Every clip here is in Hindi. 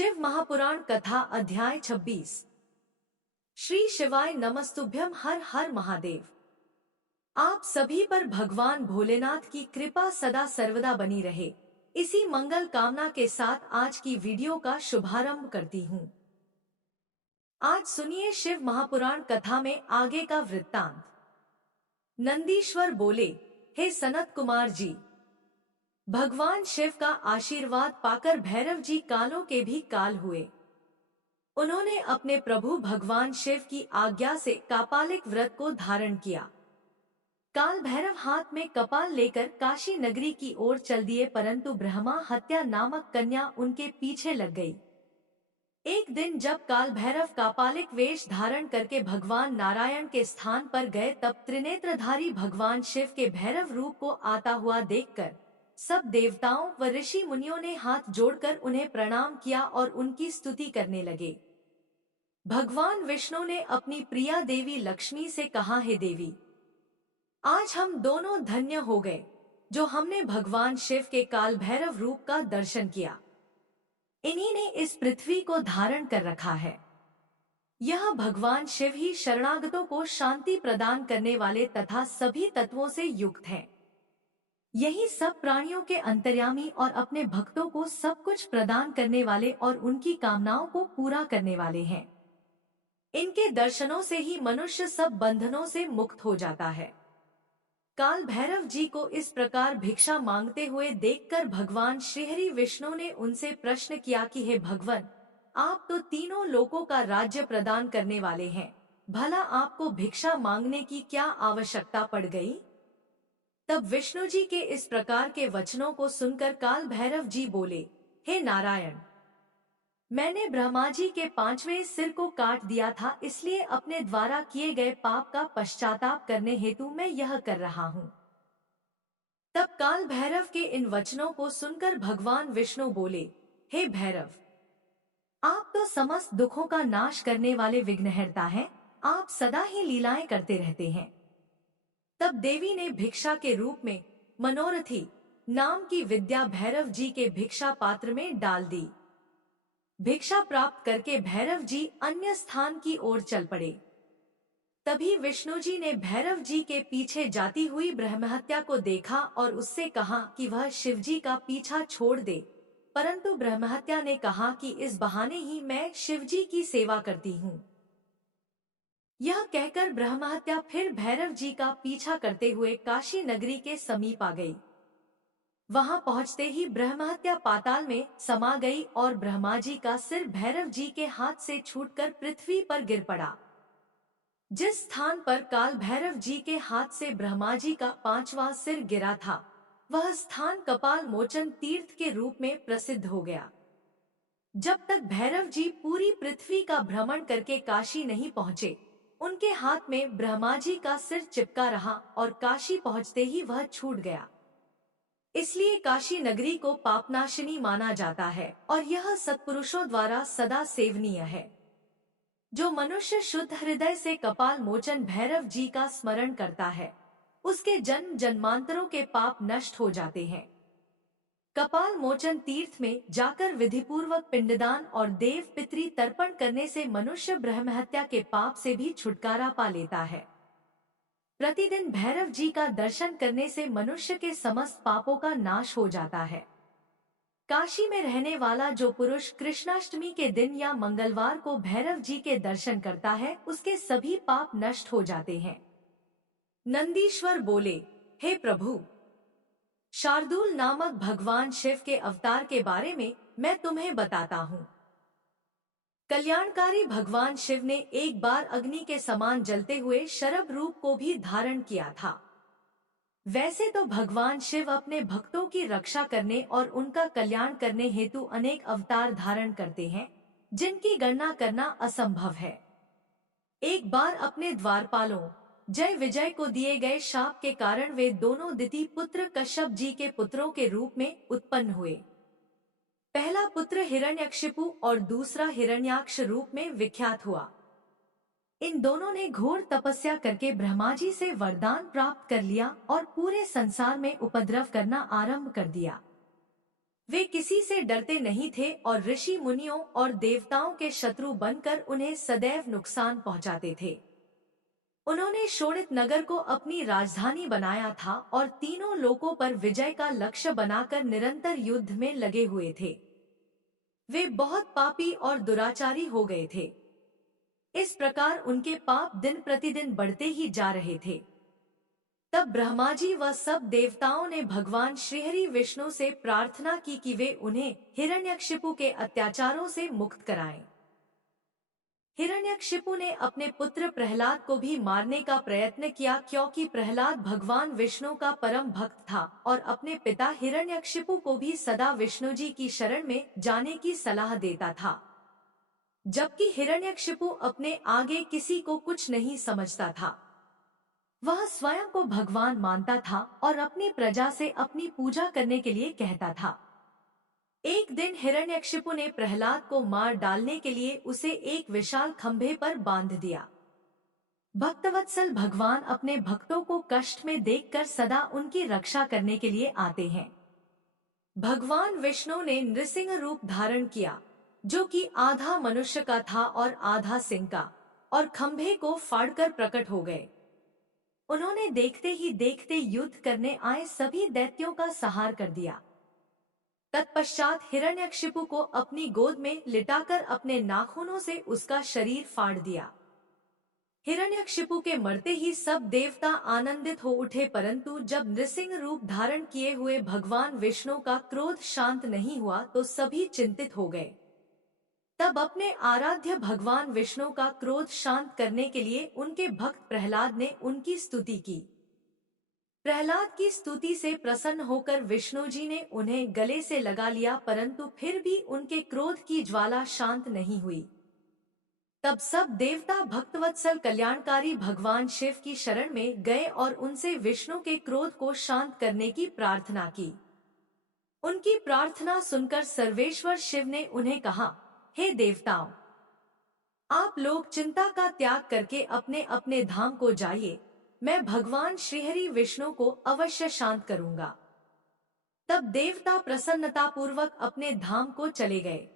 शिव महापुराण कथा अध्याय 26। श्री शिवाय नमस्तुभ्यम। हर हर महादेव। आप सभी पर भगवान भोलेनाथ की कृपा सदा सर्वदा बनी रहे, इसी मंगल कामना के साथ आज की वीडियो का शुभारंभ करती हूँ। आज सुनिए शिव महापुराण कथा में आगे का वृत्तांत। नंदीश्वर बोले, हे सनत कुमार जी, भगवान शिव का आशीर्वाद पाकर भैरव जी कालों के भी काल हुए। उन्होंने अपने प्रभु भगवान शिव की आज्ञा से कापालिक व्रत को धारण किया। काल भैरव हाथ में कपाल लेकर काशी नगरी की ओर चल दिए, परंतु ब्रह्मा हत्या नामक कन्या उनके पीछे लग गई। एक दिन जब काल भैरव कापालिक वेश धारण करके भगवान नारायण के स्थान पर गए, तब त्रिनेत्रधारी भगवान शिव के भैरव रूप को आता हुआ देखकर सब देवताओं व ऋषि मुनियों ने हाथ जोड़कर उन्हें प्रणाम किया और उनकी स्तुति करने लगे। भगवान विष्णु ने अपनी प्रिया देवी लक्ष्मी से कहा, हे देवी, आज हम दोनों धन्य हो गए जो हमने भगवान शिव के काल भैरव रूप का दर्शन किया। इन्हीं ने इस पृथ्वी को धारण कर रखा है। यह भगवान शिव ही शरणागतों को शांति प्रदान करने वाले तथा सभी तत्वों से युक्त हैं। यही सब प्राणियों के अंतर्यामी और अपने भक्तों को सब कुछ प्रदान करने वाले और उनकी कामनाओं को पूरा करने वाले हैं। इनके दर्शनों से ही मनुष्य सब बंधनों से मुक्त हो जाता है। काल भैरव जी को इस प्रकार भिक्षा मांगते हुए देखकर भगवान श्रीहरि विष्णु ने उनसे प्रश्न किया कि हे भगवान, आप तो तीनों लोकों का राज्य प्रदान करने वाले हैं, भला आपको भिक्षा मांगने की क्या आवश्यकता पड़ गई? तब विष्णु जी के इस प्रकार के वचनों को सुनकर काल भैरव जी बोले, हे नारायण, मैंने ब्रह्मा जी के 5वें सिर को काट दिया था, इसलिए अपने द्वारा किए गए पाप का पश्चाताप करने हेतु मैं यह कर रहा हूँ। तब काल भैरव के इन वचनों को सुनकर भगवान विष्णु बोले, हे भैरव, आप तो समस्त दुखों का नाश करने वाले विघ्नहर्ता हैं, आप सदा ही लीलाएं करते रहते हैं। तब देवी ने भिक्षा के रूप में मनोरथी नाम की विद्या भैरव जी के भिक्षा पात्र में डाल दी। भिक्षा प्राप्त करके भैरव जी अन्य स्थान की ओर चल पड़े। तभी विष्णु जी ने भैरव जी के पीछे जाती हुई ब्रह्महत्या को देखा और उससे कहा कि वह शिव जी का पीछा छोड़ दे, परंतु ब्रह्महत्या ने कहा कि इस बहाने ही मैं शिव जी की सेवा करती हूँ। यह कहकर ब्रह्महत्या फिर भैरव जी का पीछा करते हुए काशी नगरी के समीप आ गई। वहां पहुंचते ही ब्रह्महत्या पाताल में समा गई और ब्रह्मा जी का सिर भैरव जी के हाथ से छूटकर पृथ्वी पर गिर पड़ा। जिस स्थान पर काल भैरव जी के हाथ से ब्रह्मा जी का 5वां सिर गिरा था, वह स्थान कपाल मोचन तीर्थ के रूप में प्रसिद्ध हो गया। जब तक भैरव जी पूरी पृथ्वी का भ्रमण करके काशी नहीं पहुँचे, उनके हाथ में ब्रह्मा जी का सिर चिपका रहा और काशी पहुंचते ही वह छूट गया। इसलिए काशी नगरी को पापनाशिनी माना जाता है और यह सत्पुरुषों द्वारा सदा सेवनीय है। जो मनुष्य शुद्ध हृदय से कपाल मोचन भैरव जी का स्मरण करता है, उसके जन्म जन्मांतरों के पाप नष्ट हो जाते हैं। कपाल मोचन तीर्थ में जाकर विधिपूर्वक पिंडदान और देव पितरी तर्पण करने से मनुष्य ब्रह्महत्या के पाप से भी छुटकारा पा लेता है। प्रतिदिन भैरव जी का दर्शन करने से मनुष्य के समस्त पापों का नाश हो जाता है। काशी में रहने वाला जो पुरुष कृष्णाष्टमी के दिन या मंगलवार को भैरव जी के दर्शन करता है, उसके सभी पाप नष्ट हो जाते हैं। नंदीश्वर बोले, हे प्रभु, शार्दूल नामक भगवान शिव के अवतार के बारे में मैं तुम्हें बताता हूँ। कल्याणकारी भगवान शिव ने एक बार अग्नि के समान जलते हुए शरभ रूप को भी धारण किया था। वैसे तो भगवान शिव अपने भक्तों की रक्षा करने और उनका कल्याण करने हेतु अनेक अवतार धारण करते हैं, जिनकी गणना करना असंभव है। एक बार अपने द्वारपालों जय विजय को दिए गए शाप के कारण वे दोनों दिति पुत्र कश्यप जी के पुत्रों के रूप में उत्पन्न हुए। पहला पुत्र हिरण्यकशिपु और दूसरा हिरण्याक्ष रूप में विख्यात हुआ। इन दोनों ने घोर तपस्या करके ब्रह्मा जी से वरदान प्राप्त कर लिया और पूरे संसार में उपद्रव करना आरंभ कर दिया। वे किसी से डरते नहीं थे और ऋषि मुनियों और देवताओं के शत्रु बनकर उन्हें सदैव नुकसान पहुंचाते थे। उन्होंने शोणित नगर को अपनी राजधानी बनाया था और तीनों लोकों पर विजय का लक्ष्य बनाकर निरंतर युद्ध में लगे हुए थे। वे बहुत पापी और दुराचारी हो गए थे। इस प्रकार उनके पाप दिन प्रतिदिन बढ़ते ही जा रहे थे। तब ब्रह्मा जी व सब देवताओं ने भगवान श्रीहरि विष्णु से प्रार्थना की कि वे उन्हें हिरण्यकशिपु के अत्याचारों से मुक्त कराएं। हिरण्यकशिपु ने अपने पुत्र प्रहलाद को भी मारने का प्रयत्न किया, क्योंकि प्रहलाद भगवान विष्णु का परम भक्त था और अपने पिता हिरण्यकशिपु को भी सदा विष्णु जी की शरण में जाने की सलाह देता था, जबकि हिरण्यकशिपु अपने आगे किसी को कुछ नहीं समझता था। वह स्वयं को भगवान मानता था और अपनी प्रजा से अपनी पूजा करने के लिए कहता था। एक दिन हिरण्यकशिपु ने प्रहलाद को मार डालने के लिए उसे एक विशाल खंभे पर बांध दिया। भक्तवत्सल भगवान अपने भक्तों को कष्ट में देखकर सदा उनकी रक्षा करने के लिए आते हैं। भगवान विष्णु ने नृसिंह रूप धारण किया, जो कि आधा मनुष्य का था और आधा सिंह का, और खंभे को फाड़कर प्रकट हो गए। उन्होंने देखते ही देखते युद्ध करने आए सभी दैत्यों का संहार कर दिया। तत्पश्चात हिरण्यकशिपु को अपनी गोद में लिटाकर अपने नाखूनों से उसका शरीर फाड़ दिया। हिरण्यकशिपु के मरते ही सब देवता आनंदित हो उठे, परंतु जब नृसिंह रूप धारण किए हुए भगवान विष्णु का क्रोध शांत नहीं हुआ तो सभी चिंतित हो गए। तब अपने आराध्य भगवान विष्णु का क्रोध शांत करने के लिए उनके भक्त प्रहलाद ने उनकी स्तुति की। प्रहलाद की स्तुति से प्रसन्न होकर विष्णु जी ने उन्हें गले से लगा लिया, परंतु फिर भी उनके क्रोध की ज्वाला शांत नहीं हुई। तब सब देवता भक्तवत्सल कल्याणकारी भगवान शिव की शरण में गए और उनसे विष्णु के क्रोध को शांत करने की प्रार्थना की। उनकी प्रार्थना सुनकर सर्वेश्वर शिव ने उन्हें कहा, हे देवताओं, आप लोग चिंता का त्याग करके अपने अपने धाम को जाइए, मैं भगवान श्रीहरि विष्णु को अवश्य शांत करूंगा। तब देवता प्रसन्नता पूर्वक अपने धाम को चले गए।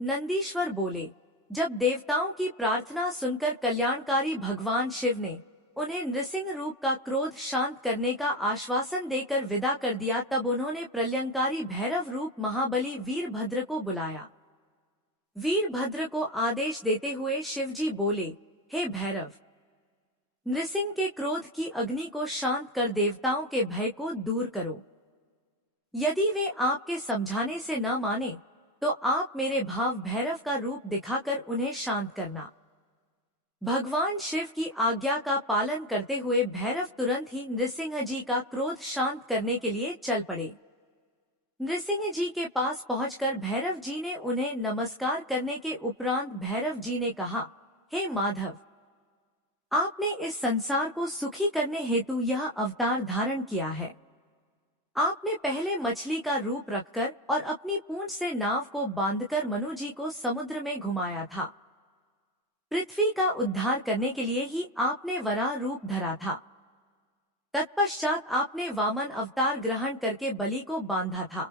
नंदीश्वर बोले, जब देवताओं की प्रार्थना सुनकर कल्याणकारी भगवान शिव ने उन्हें नृसिंह रूप का क्रोध शांत करने का आश्वासन देकर विदा कर दिया, तब उन्होंने प्रलयंकारी भैरव रूप महाबली वीरभद्र को बुलाया। वीरभद्र को आदेश देते हुए शिवजी बोले, हे भैरव, नृसिंह के क्रोध की अग्नि को शांत कर देवताओं के भय को दूर करो। यदि वे आपके समझाने से न माने तो आप मेरे भाव भैरव का रूप दिखाकर उन्हें शांत करना। भगवान शिव की आज्ञा का पालन करते हुए भैरव तुरंत ही नृसिंह जी का क्रोध शांत करने के लिए चल पड़े। नृसिंह जी के पास पहुंचकर भैरव जी ने उन्हें नमस्कार करने के उपरांत भैरव जी ने कहा, हे माधव, आपने इस संसार को सुखी करने हेतु यह अवतार धारण किया है। आपने पहले मछली का रूप रखकर और अपनी पूंछ से नाव को बांधकर मनु जी को समुद्र में घुमाया था। पृथ्वी का उद्धार करने के लिए ही आपने वराह रूप धरा था। तत्पश्चात आपने वामन अवतार ग्रहण करके बलि को बांधा था।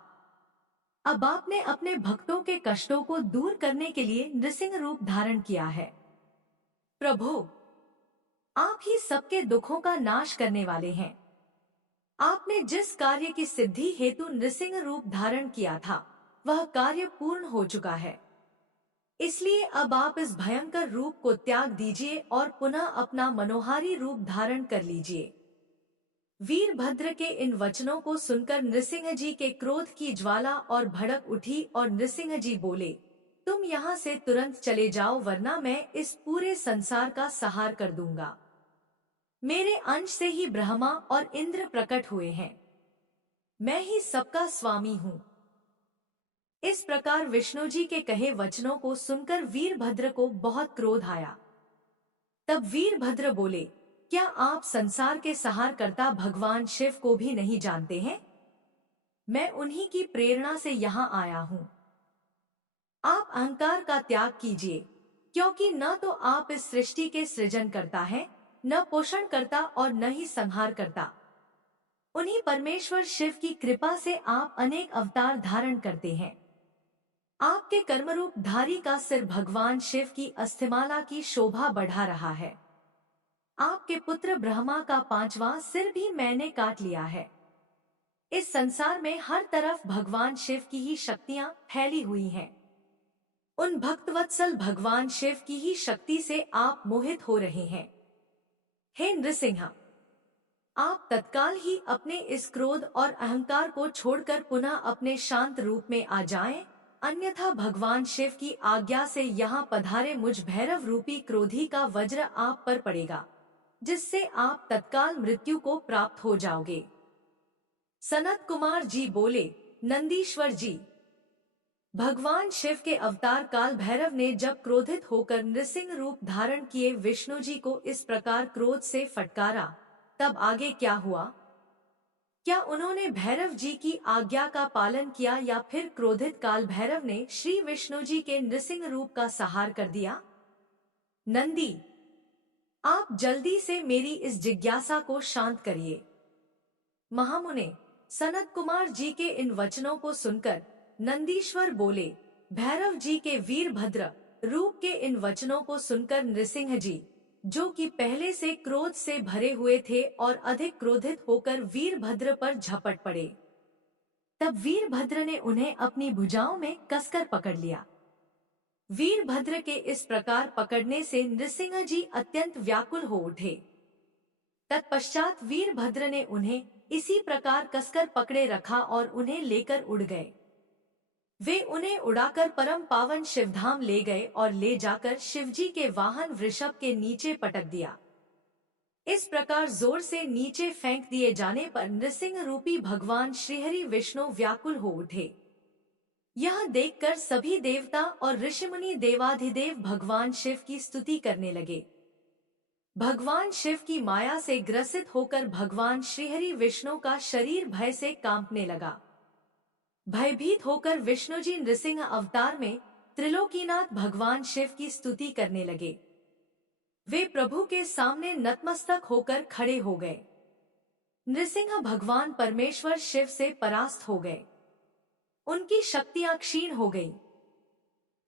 अब आपने अपने भक्तों के कष्टों को दूर करने के लिए नृसिंह रूप धारण किया है। प्रभु, आप ही सबके दुखों का नाश करने वाले हैं। आपने जिस कार्य की सिद्धि हेतु नृसिंह रूप धारण किया था वह कार्य पूर्ण हो चुका है। इसलिए अब आप इस भयंकर रूप को त्याग दीजिए और पुनः अपना मनोहारी रूप धारण कर लीजिए। वीरभद्र के इन वचनों को सुनकर नृसिंह जी के क्रोध की ज्वाला और भड़क उठी और नृसिंह जी बोले, तुम यहाँ से तुरंत चले जाओ, वरना मैं इस पूरे संसार का संहार कर दूंगा। मेरे अंश से ही ब्रह्मा और इंद्र प्रकट हुए हैं। मैं ही सबका स्वामी हूँ। इस प्रकार विष्णु जी के कहे वचनों को सुनकर वीरभद्र को बहुत क्रोध आया। तब वीरभद्र बोले, क्या आप संसार के संहारकर्ता भगवान शिव को भी नहीं जानते हैं? मैं उन्हीं की प्रेरणा से यहाँ आया हूँ। आप अहंकार का त्याग कीजिए, क्योंकि न तो आप इस सृष्टि के सृजन करता है, न पोषण करता और न ही संहार करता। उन्हीं परमेश्वर शिव की कृपा से आप अनेक अवतार धारण करते हैं। आपके कर्मरूप धारी का सिर भगवान शिव की अस्थिमाला की शोभा बढ़ा रहा है। आपके पुत्र ब्रह्मा का 5वां सिर भी मैंने काट लिया है। इस संसार में हर तरफ भगवान शिव की ही शक्तियां फैली हुई हैं। उन भक्तवत्सल भगवान शिव की ही शक्ति से आप मोहित हो रहे हैं। हे नृसिंह, आप तत्काल ही अपने इस क्रोध और अहंकार को छोड़कर पुनः अपने शांत रूप में आ जाएं, अन्यथा भगवान शिव की आज्ञा से यहाँ पधारे मुझ भैरव रूपी क्रोधी का वज्र आप पर पड़ेगा, जिससे आप तत्काल मृत्यु को प्राप्त हो जाओगे। सनत कुमार जी बोले, नंदीश्वर जी, भगवान शिव के अवतार काल भैरव ने जब क्रोधित होकर नृसिंह रूप धारण किए विष्णु जी को इस प्रकार क्रोध से फटकारा, तब आगे क्या हुआ? क्या उन्होंने भैरव जी की आज्ञा का पालन किया या फिर क्रोधित काल भैरव ने श्री विष्णु जी के नृसिंह रूप का सहार कर दिया? नंदी, आप जल्दी से मेरी इस जिज्ञासा को शांत करिए। महामुने, सनत कुमार जी के इन वचनों को सुनकर नंदीश्वर बोले, भैरव जी के वीरभद्र रूप के इन वचनों को सुनकर नृसिंह जी, जो कि पहले से क्रोध से भरे हुए थे और अधिक क्रोधित होकर वीरभद्र पर झपट पड़े। तब वीरभद्र ने उन्हें अपनी भुजाओं में कसकर पकड़ लिया। वीरभद्र के इस प्रकार पकड़ने से नृसिंह जी अत्यंत व्याकुल हो उठे। तत्पश्चात वीरभद्र ने उन्हें इसी प्रकार कसकर पकड़े रखा और उन्हें लेकर उड़ गए। वे उन्हें उड़ाकर परम पावन शिवधाम ले गए और ले जाकर शिवजी के वाहन वृषभ के नीचे पटक दिया। इस प्रकार जोर से नीचे फेंक दिए जाने पर नृसिंह रूपी भगवान श्रीहरि विष्णु व्याकुल हो उठे। यह देखकर सभी देवता और ऋषिमुनि देवाधिदेव भगवान शिव की स्तुति करने लगे। भगवान शिव की माया से ग्रसित होकर भगवान श्रीहरि विष्णु का शरीर भय से कांपने लगा। भयभीत होकर विष्णु जी नृसिंह अवतार में त्रिलोकीनाथ भगवान शिव की स्तुति करने लगे। वे प्रभु के सामने नतमस्तक होकर खड़े हो गए। नृसिंह भगवान परमेश्वर शिव से परास्त हो गए। उनकी शक्तियां क्षीण हो गईं।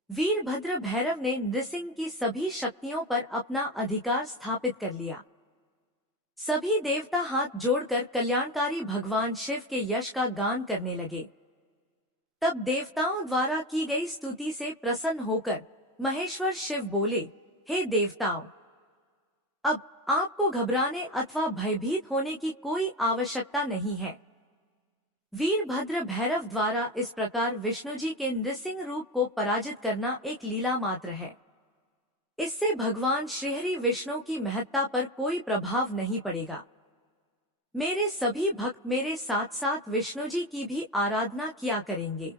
वीरभद्र भैरव ने नृसिंह की सभी शक्तियों पर अपना अधिकार स्थापित कर लिया। सभी देवता हाथ जोड़कर कल्याणकारी भगवान शिव के यश का गान करने लगे। तब देवताओं द्वारा की गई स्तुति से प्रसन्न होकर महेश्वर शिव बोले, हे देवताओं, अब आपको घबराने अथवा भयभीत होने की कोई आवश्यकता नहीं है। वीरभद्र भैरव द्वारा इस प्रकार विष्णु जी के नृसिंह रूप को पराजित करना एक लीला मात्र है। इससे भगवान श्रीहरि विष्णु की महत्ता पर कोई प्रभाव नहीं पड़ेगा। मेरे सभी भक्त मेरे साथ साथ विष्णु जी की भी आराधना किया करेंगे।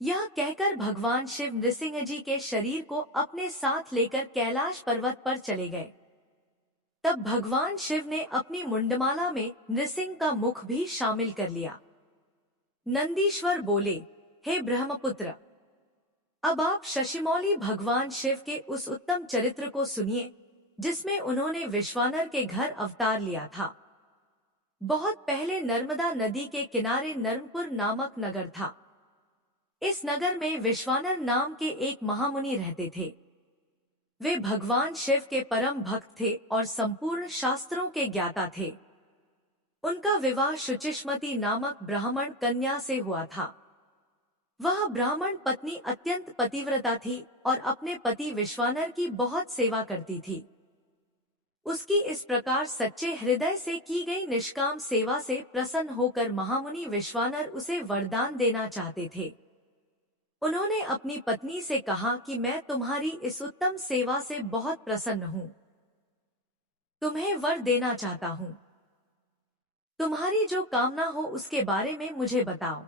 यह कहकर भगवान शिव नृसिंह जी के शरीर को अपने साथ लेकर कैलाश पर्वत पर चले गए। तब भगवान शिव ने अपनी मुंडमाला में नृसिंह का मुख भी शामिल कर लिया। नंदीश्वर बोले, हे ब्रह्मपुत्र, अब आप शशिमौली भगवान शिव के उस उत्तम चरित्र को सुनिए जिसमें उन्होंने विश्वानर के घर अवतार लिया था। बहुत पहले नर्मदा नदी के किनारे नर्मपुर नामक नगर था। इस नगर में विश्वानर नाम के एक महामुनि रहते थे। वे भगवान शिव के परम भक्त थे और संपूर्ण शास्त्रों के ज्ञाता थे। उनका विवाह शुचिष्मति नामक ब्राह्मण कन्या से हुआ था। वह ब्राह्मण पत्नी अत्यंत पतिव्रता थी और अपने पति विश्वानर की बहुत सेवा करती थी। उसकी इस प्रकार सच्चे हृदय से की गई निष्काम सेवा से प्रसन्न होकर महामुनि विश्वानर उसे वरदान देना चाहते थे। उन्होंने अपनी पत्नी से कहा कि मैं तुम्हारी इस उत्तम सेवा से बहुत प्रसन्न हूँ। तुम्हें वर देना चाहता हूँ। तुम्हारी जो कामना हो उसके बारे में मुझे बताओ।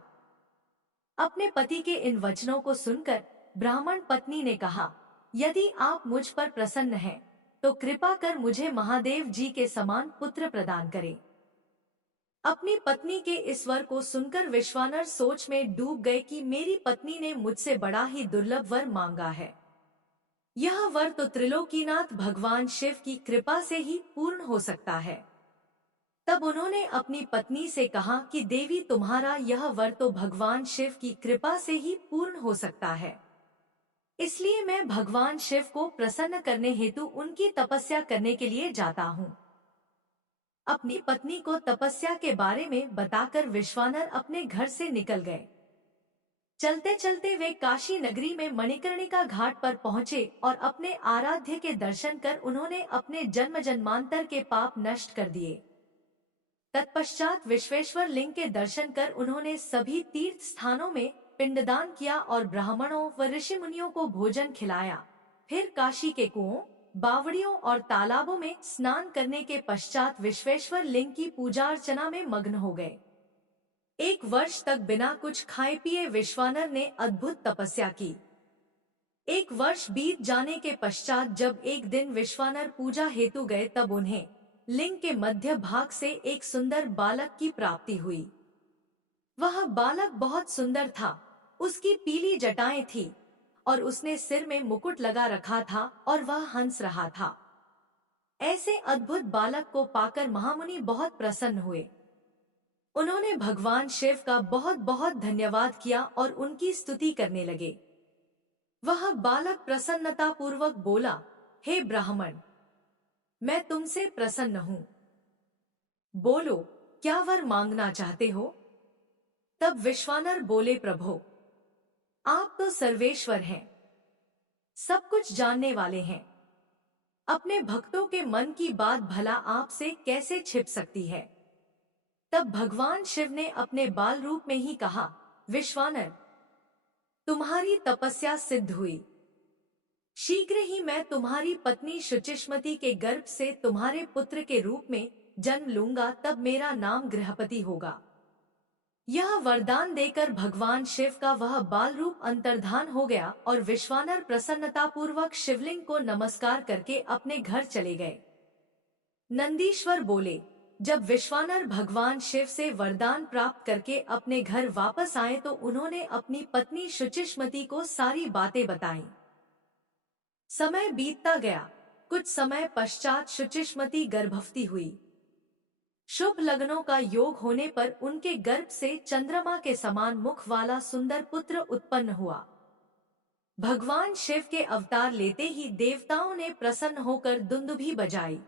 अपने पति के इन वचनों को सुनकर ब्राह्मण पत्नी ने कहा, यदि आप मुझ पर प्रसन्न हैं, तो कृपा कर मुझे महादेव जी के समान पुत्र प्रदान करें। अपनी पत्नी के इस वर को सुनकर विश्वानर सोच में डूब गए कि मेरी पत्नी ने मुझसे बड़ा ही दुर्लभ वर मांगा है। यह वर तो त्रिलोकीनाथ भगवान शिव की कृपा से ही पूर्ण हो सकता है। तब उन्होंने अपनी पत्नी से कहा कि देवी, तुम्हारा यह वर तो भगवान शिव की कृपा से ही पूर्ण हो सकता है। इसलिए मैं भगवान शिव को प्रसन्न करने हेतु उनकी तपस्या करने के लिए जाता हूँ। अपनी पत्नी को तपस्या के बारे में बताकर विश्वानर अपने घर से निकल गए। चलते चलते वे काशी नगरी में मणिकर्णिका घाट पर पहुँचे और अपने आराध्य के दर्शन कर उन्होंने अपने जन्म जन्मांतर के पाप नष्ट कर दिए। तत्पश्चात विश्वेश्वर लिंग के दर्शन कर उन्होंने सभी तीर्थ स्थानों में पिंडदान किया और ब्राह्मणों व ऋषि मुनियों को भोजन खिलाया। फिर काशी के कुओं, बावड़ियों और तालाबों में स्नान करने के पश्चात विश्वेश्वर लिंग की पूजा अर्चना में मग्न हो गए। 1 वर्ष तक बिना कुछ खाए पिए विश्वानर ने अद्भुत तपस्या की। 1 वर्ष बीत जाने के पश्चात जब एक दिन विश्वानर पूजा हेतु गए तब उन्हें लिंग के मध्य भाग से एक सुंदर बालक की प्राप्ति हुई। वह बालक बहुत सुंदर था। उसकी पीली जटाएं थी और उसने सिर में मुकुट लगा रखा था और वह हंस रहा था। ऐसे अद्भुत बालक को पाकर महामुनि बहुत प्रसन्न हुए। उन्होंने भगवान शिव का बहुत बहुत धन्यवाद किया और उनकी स्तुति करने लगे। वह बालक प्रसन्नता पूर्वक बोला, हे ब्राह्मण, मैं तुमसे प्रसन्न हूँ। बोलो, क्या वर मांगना चाहते हो? तब विश्वानर बोले, प्रभो, आप तो सर्वेश्वर हैं, सब कुछ जानने वाले हैं। अपने भक्तों के मन की बात भला आपसे कैसे छिप सकती है? तब भगवान शिव ने अपने बाल रूप में ही कहा, विश्वानर, तुम्हारी तपस्या सिद्ध हुई। शीघ्र ही मैं तुम्हारी पत्नी शुचिष्मति के गर्भ से तुम्हारे पुत्र के रूप में जन्म लूंगा, तब मेरा नाम गृहपति होगा। यह वरदान देकर भगवान शिव का वह बाल रूप अंतर्धान हो गया और विश्वानर प्रसन्नता पूर्वक शिवलिंग को नमस्कार करके अपने घर चले गए। नंदीश्वर बोले, जब विश्वानर भगवान शिव से वरदान प्राप्त करके अपने घर वापस आए तो उन्होंने अपनी पत्नी शुचिष्मति को सारी बातें बताईं। समय बीतता गया। कुछ समय पश्चात शुचिष्मति गर्भवती हुई। शुभ लग्नों का योग होने पर उनके गर्भ से चंद्रमा के समान मुख वाला सुंदर पुत्र उत्पन्न हुआ। भगवान शिव के अवतार लेते ही देवताओं ने प्रसन्न होकर दुंदुभी बजाई।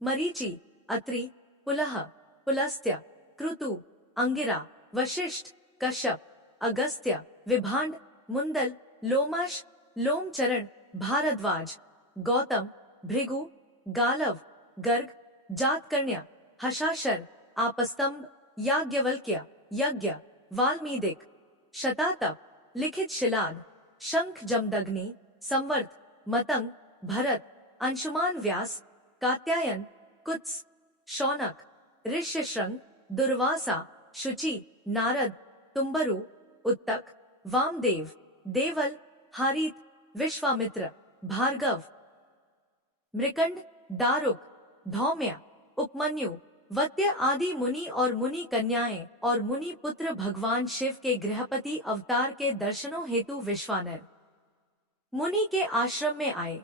मरीचि, अत्रि, पुलह, पुलस्त्य, कृतु, अंगिरा, वशिष्ठ, कश्यप, अगस्त्य, विभांड, मुंदल, लोमश, लोमचरण, भारद्वाज, गौतम, भृगु, गालव, गर्ग, जातकर्ण्य, हशाशर, आपस्तंभ, याज्ञवल्क्य, यज्ञ, वाल्मीदिक, शतातप, लिखित शिलाद, शंख जमदग्नि, संवर्त, मतंग, भरत, अंशुमान व्यास, कात्यायन, कुत्स, शौनक, ऋष्यशृंग, दुर्वासा, शुचि, नारद, तुम्बरु, उत्तक, वामदेव, देवल, हारीत, विश्वामित्र, भार्गव, मृकंड, दारुक, धौम्य, उपमन्यु, वत्य आदि मुनि और मुनि कन्याएं और मुनि पुत्र भगवान शिव के गृहपति अवतार के दर्शनों हेतु विश्वानर मुनि के आश्रम में आए।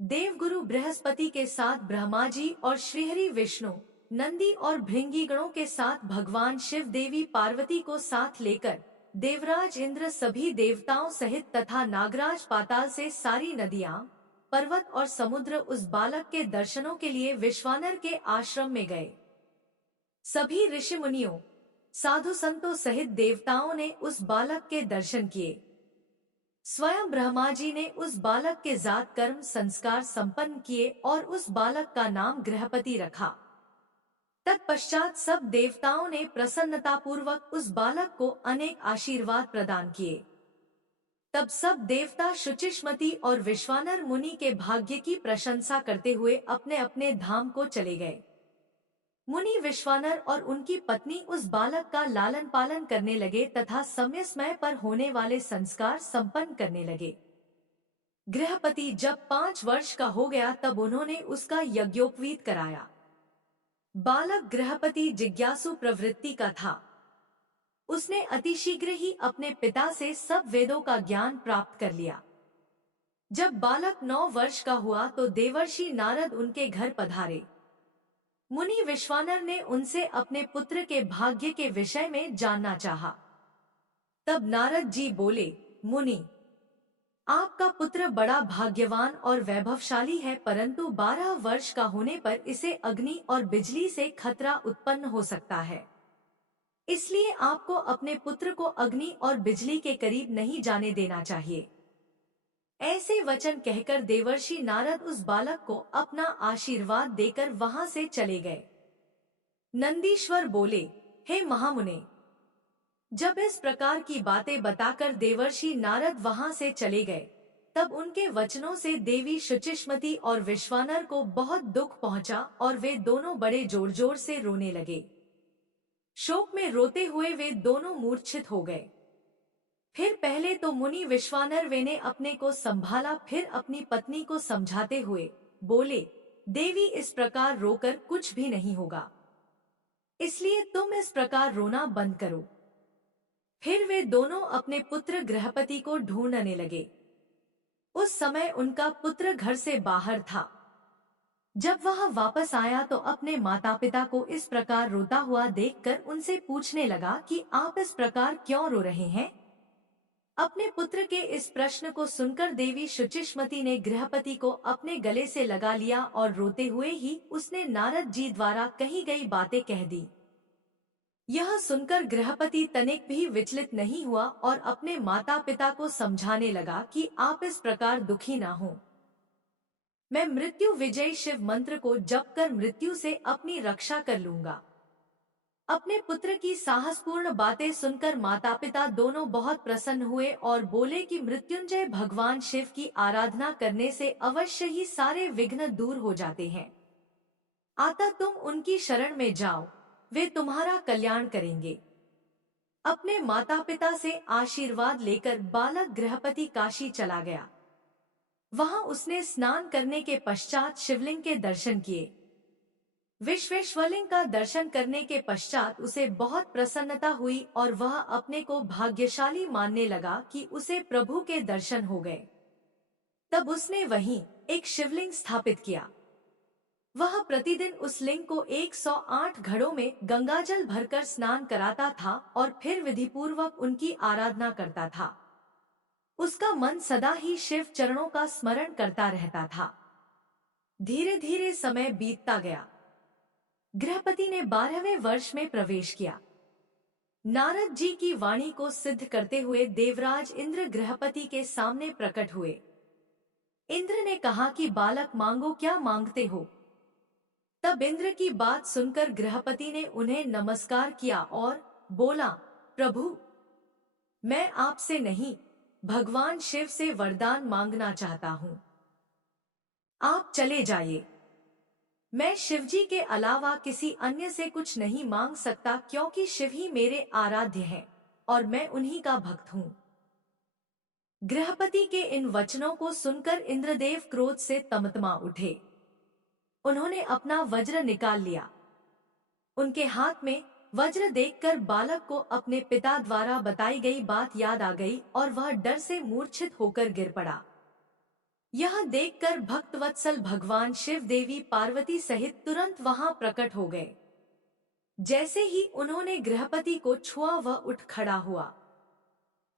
देवगुरु बृहस्पति के साथ ब्रह्मा जी और श्रीहरि विष्णु, नंदी और भृंगी गणों के साथ भगवान शिव देवी पार्वती को साथ लेकर देवराज इंद्र सभी देवताओं सहित तथा नागराज पाताल से सारी नदियां, पर्वत और समुद्र उस बालक के दर्शनों के लिए विश्वानर के आश्रम में गए। सभी ऋषि मुनियों, साधु संतों सहित देवताओं ने उस बालक के दर्शन किए। स्वयं ब्रह्मा जी ने उस बालक के जात कर्म संस्कार संपन्न किए और उस बालक का नाम गृहपति रखा। तत्पश्चात सब देवताओं ने प्रसन्नता पूर्वक उस बालक को अनेक आशीर्वाद प्रदान किए। तब सब देवता शुचिष्मति और विश्वानर मुनि के भाग्य की प्रशंसा करते हुए अपने अपने धाम को चले गए। मुनि विश्वानर और उनकी पत्नी उस बालक का लालन पालन करने लगे तथा समय समय पर होने वाले संस्कार संपन्न करने लगे। गृहपति जब 5 वर्ष का हो गया तब उन्होंने उसका यज्ञोपवीत कराया। बालक गृहपति जिज्ञासु प्रवृत्ति का था। उसने अतिशीघ्र ही अपने पिता से सब वेदों का ज्ञान प्राप्त कर लिया। जब बालक 9 वर्ष का हुआ तो देवर्षि नारद उनके घर पधारे। मुनि विश्वानर ने उनसे अपने पुत्र के भाग्य के विषय में जानना चाहा। तब नारद जी बोले, मुनि, आपका पुत्र बड़ा भाग्यवान और वैभवशाली है, परंतु 12 वर्ष का होने पर इसे अग्नि और बिजली से खतरा उत्पन्न हो सकता है। इसलिए आपको अपने पुत्र को अग्नि और बिजली के करीब नहीं जाने देना चाहिए। ऐसे वचन कहकर देवर्षि नारद उस बालक को अपना आशीर्वाद देकर वहां से चले गए। नंदीश्वर बोले, हे महामुने, जब इस प्रकार की बातें बताकर देवर्षि नारद वहां से चले गए, तब उनके वचनों से देवी शुचिष्मति और विश्वानर को बहुत दुख पहुंचा और वे दोनों बड़े जोर जोर से रोने लगे। शोक में रोते हुए वे दोनों मूर्छित हो गए। फिर पहले तो मुनि विश्वानर वे ने अपने को संभाला, फिर अपनी पत्नी को समझाते हुए बोले, देवी, इस प्रकार रोकर कुछ भी नहीं होगा, इसलिए तुम इस प्रकार रोना बंद करो। फिर वे दोनों अपने पुत्र गृहपति को ढूंढने लगे। उस समय उनका पुत्र घर से बाहर था। जब वह वापस आया तो अपने माता पिता को इस प्रकार रोता हुआ देखकर उनसे पूछने लगा कि आप इस प्रकार क्यों रो रहे हैं। अपने पुत्र के इस प्रश्न को सुनकर देवी शुचिष्मति ने गृहपति को अपने गले से लगा लिया और रोते हुए ही उसने नारद जी द्वारा कही गई बातें कह दी। यह सुनकर गृहपति तनिक भी विचलित नहीं हुआ और अपने माता पिता को समझाने लगा कि आप इस प्रकार दुखी ना हो। मैं मृत्यु विजय शिव मंत्र को जप कर मृत्यु से अपनी रक्षा कर लूंगा। अपने पुत्र की साहसपूर्ण बातें सुनकर माता पिता दोनों बहुत प्रसन्न हुए और बोले कि मृत्युंजय भगवान शिव की आराधना करने से अवश्य ही सारे विघ्न दूर हो जाते हैं। अतः तुम उनकी शरण में जाओ, वे तुम्हारा कल्याण करेंगे। अपने माता पिता से आशीर्वाद लेकर बालक गृहपति काशी चला गया। वहां उसने स्नान करने के पश्चात शिवलिंग के दर्शन किए। विश्वेश्वरलिंग का दर्शन करने के पश्चात उसे बहुत प्रसन्नता हुई और वह अपने को भाग्यशाली मानने लगा कि उसे प्रभु के दर्शन हो गए। तब उसने वहीं एक शिवलिंग स्थापित किया। वह प्रतिदिन उस लिंग को 108 घड़ों में गंगाजल भरकर स्नान कराता था और फिर विधिपूर्वक उनकी आराधना करता था। उसका मन सदा ही शिव चरणों का स्मरण करता रहता था। धीरे धीरे समय बीतता गया। गृहपति ने 12वें वर्ष में प्रवेश किया। नारद जी की वाणी को सिद्ध करते हुए देवराज इंद्र गृहपति के सामने प्रकट हुए। इंद्र ने कहा कि बालक मांगो, क्या मांगते हो। तब इंद्र की बात सुनकर गृहपति ने उन्हें नमस्कार किया और बोला, प्रभु, मैं आपसे नहीं, भगवान शिव से वरदान मांगना चाहता हूँ। आप चले जाइए। मैं शिवजी के अलावा किसी अन्य से कुछ नहीं मांग सकता, क्योंकि शिव ही मेरे आराध्य हैं और मैं उन्हीं का भक्त हूँ। गृहपति के इन वचनों को सुनकर इंद्रदेव क्रोध से तमतमा उठे। उन्होंने अपना वज्र निकाल लिया। उनके हाथ में वज्र देखकर बालक को अपने पिता द्वारा बताई गई बात याद आ गई और वह डर से मूर्छित होकर गिर पड़ा। यह देखकर भक्तवत्सल भगवान शिव देवी पार्वती सहित तुरंत वहां प्रकट हो गए। जैसे ही उन्होंने गृहपति को छुआ वह उठ खड़ा हुआ।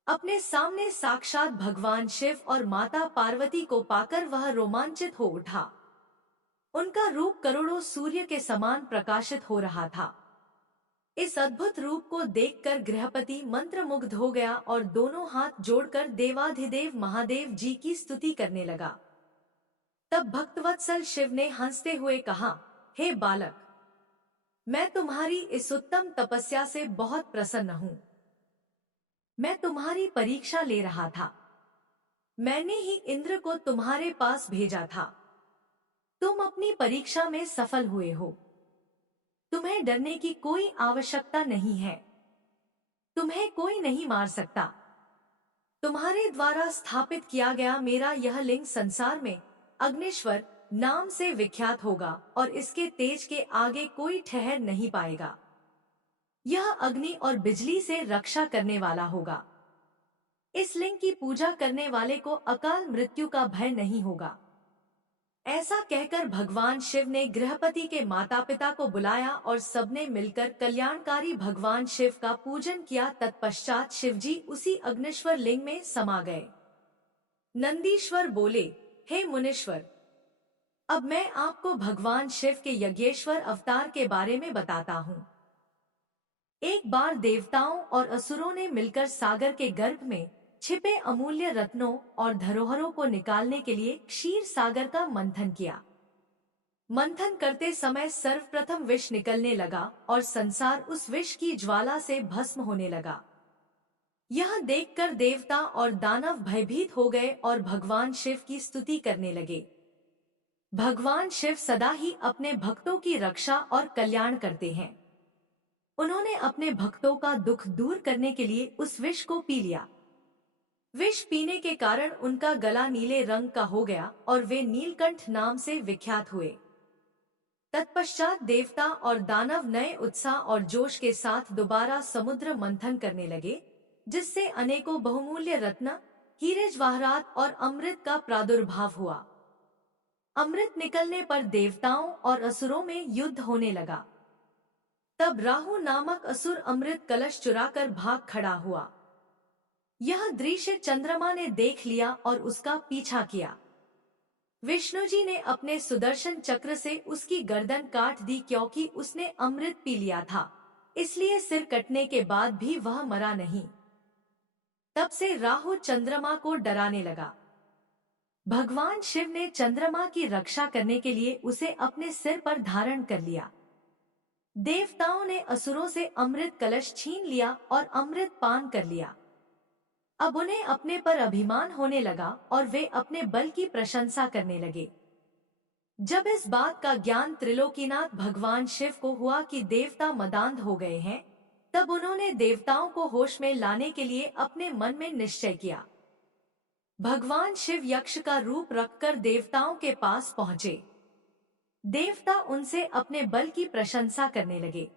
अपने सामने साक्षात भगवान शिव और माता पार्वती को पाकर वह रोमांचित हो उठा। उनका रूप करोड़ों सूर्य के समान प्रकाशित हो रहा था। इस अद्भुत रूप को देखकर गृहपति मंत्रमुग्ध हो गया और दोनों हाथ जोड़कर देवाधिदेव महादेव जी की स्तुति करने लगा। तब भक्तवत्सल शिव ने हंसते हुए कहा, हे बालक, मैं तुम्हारी इस उत्तम तपस्या से बहुत प्रसन्न हूँ। मैं तुम्हारी परीक्षा ले रहा था। मैंने ही इंद्र को तुम्हारे पास भेजा था। तुम अपनी परीक्षा में सफल हुए हो। तुम्हें डरने की कोई आवश्यकता नहीं है। तुम्हें कोई नहीं मार सकता। तुम्हारे द्वारा स्थापित किया गया मेरा यह लिंग संसार में अग्निश्वर नाम से विख्यात होगा और इसके तेज के आगे कोई ठहर नहीं पाएगा। यह अग्नि और बिजली से रक्षा करने वाला होगा। इस लिंग की पूजा करने वाले को अकाल मृत्यु का भय नहीं होगा। ऐसा कहकर भगवान शिव ने गृहपति के माता पिता को बुलाया और सबने मिलकर कल्याणकारी भगवान शिव का पूजन किया। तत्पश्चात शिवजी उसी अग्निश्वर लिंग में समा गए। नंदीश्वर बोले, हे मुनीश्वर, अब मैं आपको भगवान शिव के यज्ञेश्वर अवतार के बारे में बताता हूँ। एक बार देवताओं और असुरों ने मिलकर सागर के गर्भ में छिपे अमूल्य रत्नों और धरोहरों को निकालने के लिए क्षीर सागर का मंथन किया। मंथन करते समय सर्वप्रथम विष निकलने लगा और संसार उस विष की ज्वाला से भस्म होने लगा। यह देखकर देवता और दानव भयभीत हो गए और भगवान शिव की स्तुति करने लगे। भगवान शिव सदा ही अपने भक्तों की रक्षा और कल्याण करते हैं। उन्होंने अपने भक्तों का दुख दूर करने के लिए उस विष को पी लिया। विष पीने के कारण उनका गला नीले रंग का हो गया और वे नीलकंठ नाम से विख्यात हुए। तत्पश्चात देवता और दानव नए उत्साह और जोश के साथ दोबारा समुद्र मंथन करने लगे, जिससे अनेकों बहुमूल्य रत्न, हीरे जवाहरात और अमृत का प्रादुर्भाव हुआ। अमृत निकलने पर देवताओं और असुरों में युद्ध होने लगा। तब राहु नामक असुर अमृत कलश चुराकर भाग खड़ा हुआ। यह दृश्य चंद्रमा ने देख लिया और उसका पीछा किया। विष्णु जी ने अपने सुदर्शन चक्र से उसकी गर्दन काट दी, क्योंकि उसने अमृत पी लिया था, इसलिए सिर कटने के बाद भी वह मरा नहीं। तब से राहु चंद्रमा को डराने लगा। भगवान शिव ने चंद्रमा की रक्षा करने के लिए उसे अपने सिर पर धारण कर लिया। देवताओं ने असुरों से अमृत कलश छीन लिया और अमृत पान कर लिया। अब उन्हें अपने पर अभिमान होने लगा और वे अपने बल की प्रशंसा करने लगे। जब इस बात का ज्ञान त्रिलोकीनाथ भगवान शिव को हुआ कि देवता मदांध हो गए हैं, तब उन्होंने देवताओं को होश में लाने के लिए अपने मन में निश्चय किया। भगवान शिव यक्ष का रूप रखकर देवताओं के पास पहुँचे। देवता उनसे अपने बल की प्रशंसा करने लगे।